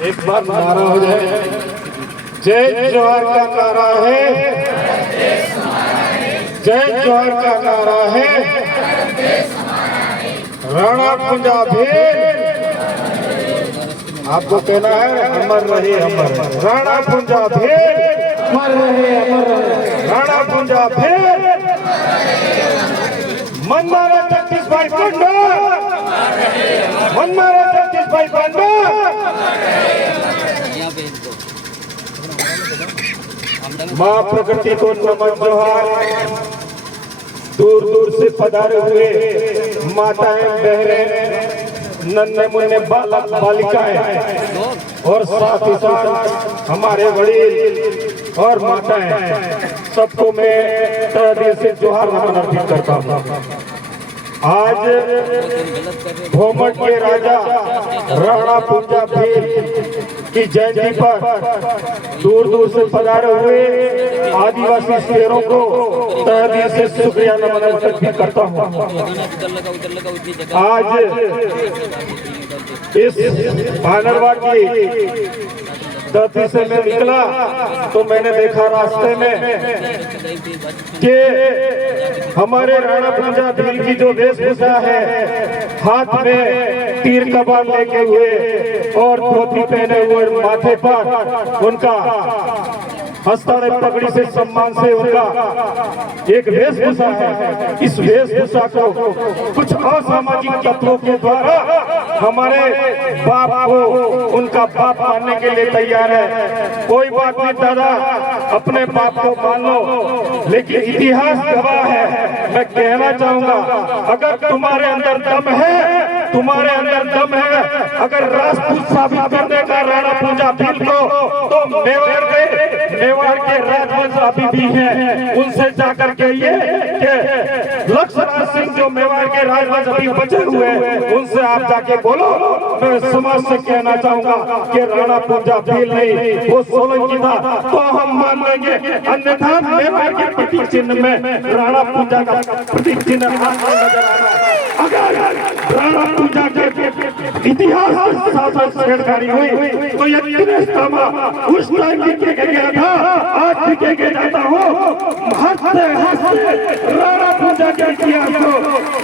एक बार नारा हो जाए। जय जोहर का नारा है, जय जोहर का नारा है, राणा कुंजा भील। आपको कहना है अमर रहे, अमर रहे। राणा कुंजा भील, अमर रहे, अमर रहे। राणा कुंजा भील, मन मारे जगदीश भाई पांडा, मन मारे जगदीश भाई पांडा। माँ प्रकृति को नमन जोहार। दूर दूर से पधारे हुए माताएं, बहनें, नन्हे मुन्ने बालक बालिकाएं और साथ ही साथ हमारे वडील और माताएं, सबको मैं तहे दिल से जोहार नमन अर्पित करता हूँ। आज भोमट के राजा राणा कुंजा भील की जयंती पर दूर दूर से पधारे हुए आदिवासी शेरों को तहे दिल से शुक्रिया नमन अर्पित करता हूँ। आज इस भानरवा की धरती से मैं निकला तो मैंने देखा रास्ते में कि हमारे राणा कुंजा भील की जो वेशभूषा है, हाथ में तीर कमान लेके हुए और धोती पहने हुए, माथे पर उनका हस्ताक्षर पगड़ी से सम्मान से उनका एक वेशभूषा है। इस वेशभूषा को कुछ असामाजिक तत्वों के द्वारा हमारे बाप को उनका बाप मानने के लिए तैयार है। कोई बात नहीं दादा, अपने बाप को मान लो, लेकिन इतिहास गवाह है। मैं कहना चाहूंगा, अगर तुम्हारे अंदर दम है, तुम्हारे अंदर दम है, अगर राजपूत साबित करने का राणा कुंजा भील को, तो मेवाड़ के राजवंश अभी भी हैं, उनसे जाकर के ये लक्ष्मण सिंह जो मेवाड़ के राजवंश अभी बचे हुए हैं, उनसे आप जाके बोलो। मैं समाज से कहना चाहूंगा कि राणा कुंजा भील नहीं, वो सोलंकी था, तो हम मान लेंगे, अन्यथा मेवाड़ के प्रतीक चिन्ह में राणा कुंजा का प्रतीक चिन्ह आपको नजर आ रहा है। अगर राणा कुंजा के इतिहास के साथ छेड़खानी हुई तो ये उस टाइम लिखे गया था, आज लिखे के जाता हूँ। हंसते हंसते राणा कुंजा के इतिहास को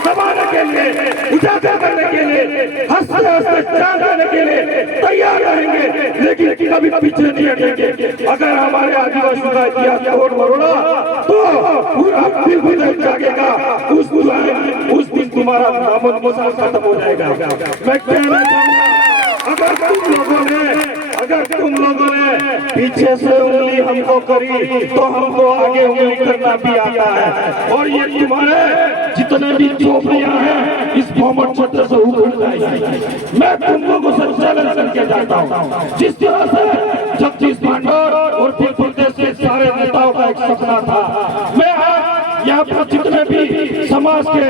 दबाने के लिए, उजागर करने के लिए, हंसते हंसते जान देने के लिए तैयार रहेंगे, लेकिन कभी पीछे नहीं हटेंगे। अगर हमारे आदिवासियों का इतिहास तोड़ मरोड़ा तो पूरा दिल जागेगा, उस दिन तुम्हारा नामो निशान खत्म हो जाएगा। मैं कहना चाहूंगा, अगर तुम लोगों ने पीछे से उंगली हमको करी तो हमको आगे उंगली करना भी आता है। और ये तुम्हारे जितने भी चौपड़ियां हैं, इस भोमट क्षेत्र से उखड़ जाएगी। मैं तुम लोगों से चैलेंज करके जाता हूँ। जिस तरह से जगदीश पांडर और फिर प्रदेश के सारे नेताओं का एक सपना था, मैं यहाँ पर जितने भी समाज के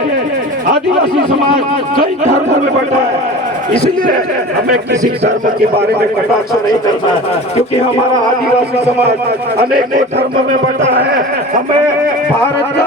आदिवासी समाज कई धर्मों में बंटा है, इसलिए हमें किसी धर्म के बारे में कटाक्ष नहीं करना है, क्योंकि हमारा आदिवासी समाज अनेक धर्मों में बंटा है। हमें भारत का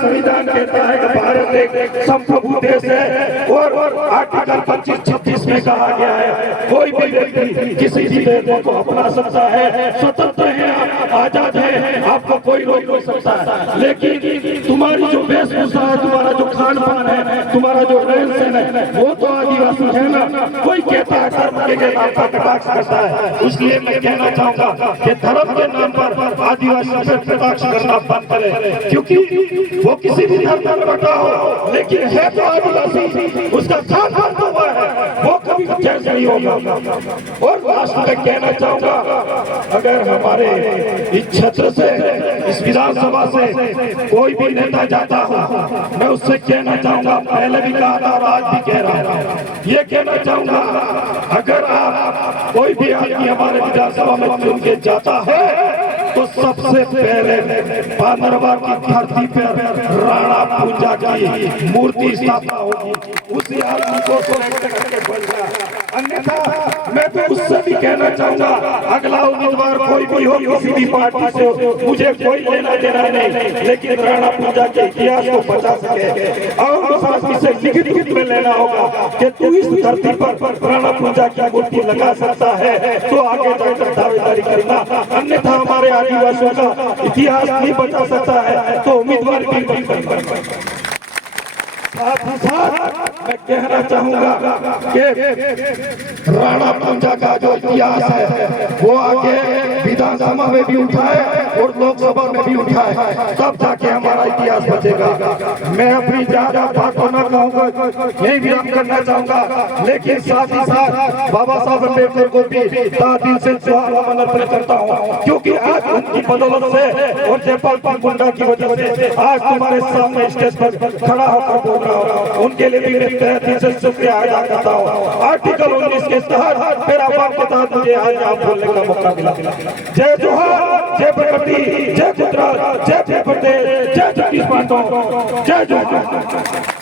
संविधान कहता है कि भारत एक संप्रभु देश है, और आर्टिकल 25-26 में कहा गया है कोई भी व्यक्ति किसी भी धर्म को अपना सकता है, स्वतंत्र है, आजाद है, आपको कोई रोक नहीं सकता है। लेकिन तुम्हारी जो वेशभूषा है, तुम्हारा जो खान पान है, तुम्हारा जो रहन सहन है, वो तो आदिवासी है ना। कोई कहता है धर्म के नाम पर कटाक्ष करता है, इसलिए मैं कहना चाहूंगा कि धर्म के नाम पर आदिवासी से कटाक्ष करना बंद करें, क्योंकि वो किसी भी धर्म में बटा हो, लेकिन है तो आदिवासी, उसका खान पान तो हुआ है, वो कभी चेंज नहीं होगा। और लास्ट में कहना चाहूंगा, अगर हमारे इस क्षेत्र से, इस विधानसभा से कोई भी नेता जाता हो, मैं उससे कहना चाहूंगा, पहले भी कहा था और आज भी कह रहा हूं, ये कहना चाहूंगा, अगर आप कोई भी आदमी हमारे विधानसभा में चुन के जाता है तो सबसे पहले भानरवा की धरती पर राणा कुंजा की मूर्ति स्थापना होगी, उसी आदमी को सेलेक्ट करके बन जाए। अन्यथा मैं तो उससे भी कहना चाहूंगा, अगला उम्मीदवार कोई भी हो, किसी भी पार्टी से हो, मुझे कोई लेना देना नहीं, लेकिन राणा पूजा के इतिहास को बचा सके और इसे लिखित रूप में लेना होगा कि तू इस धरती पर राणा पूजा की मूर्ति लगा सकता है तो आगे जाकर दावेदारी करना, अन्यथा हमारे आदिवासियों का इतिहास नहीं बचा सकता है तो उम्मीदवार भी नहीं बन सकता। साथ ही साथ मैं कहना चाहूंगा कि राणा पूजा का जो इतिहास है वो आगे विधानसभा में भी उठाए और लोकसभा में भी उठाए, तब जाके हमारा इतिहास बचेगा। मैं अपनी ज्यादा बातों न कहूँगा, यही विराम करना चाहूंगा, लेकिन साथ ही साथ बाबा साहब अम्बेडकर को भी दिल से सलाम अर्पण करता हूँ, क्योंकि आज उनकी बदौलत से और जयपाल सिंह मुंडा की वजह से आज तुम्हारे सामने स्टेज पर खड़ा होकर बोल रहा हूँ। उनके लिए भी मैं तहे दिल से शुक्रिया अदा करता हूँ। आर्टिकल 19 के तहत मेरा बाप के तहत मुझे आज यहाँ बोलने का मौका मिला। जय जोहार, जय प्रगति, जय गुजरात, जय प्रदेश, जय छत्तीसगढ़, जय जोहार।